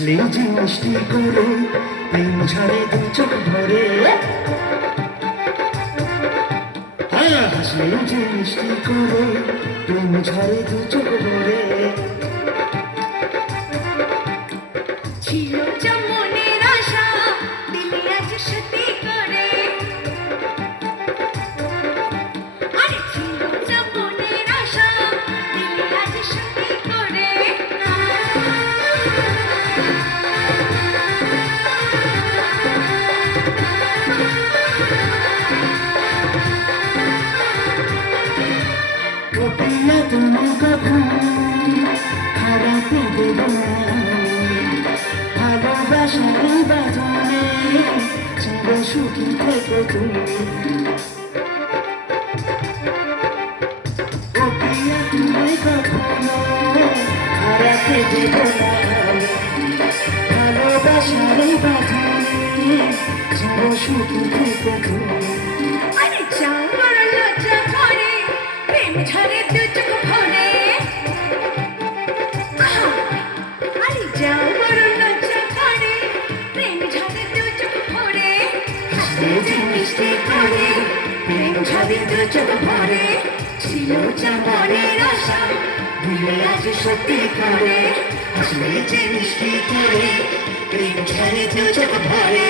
হাসলে যে মিষ্টি করে প্রেম ঝরে দু চোখ ভরে, হ্যাঁ হাসলে যে মিষ্টি করে প্রেম ঝরে দু চোখ ভরে। ছিল যা মনের আশা দিলে আজ সত্যি করে, আরে ছিল যা মনের আশা দিলে আজ সত্যি করে। ও প্রিয়া তুমি কখন খারাপ দেব না, ভালোবাসার বাঁধনে চির সুখী থেকো তুমি। ও প্রিয়া তুমি কখনো খারাপ দেব না, ভালোবাসার বাঁধনে চির সুখী থেকো তুমি। আরে যাও বড় লজ্জা করে প্রেম ঝরে দু চোখ ভরে, আরে যাও বড় লজ্জা করে প্রেম ঝরে দু চোখ ভরে। হাসলে যে মিষ্টি করে প্রেম ঝরে দু চোখ ভরে, ছিল যা মনের আশা দিলে আজ সত্যি করে। হাসলে যে মিষ্টি করে প্রেম ঝরে দু চোখ ভরে।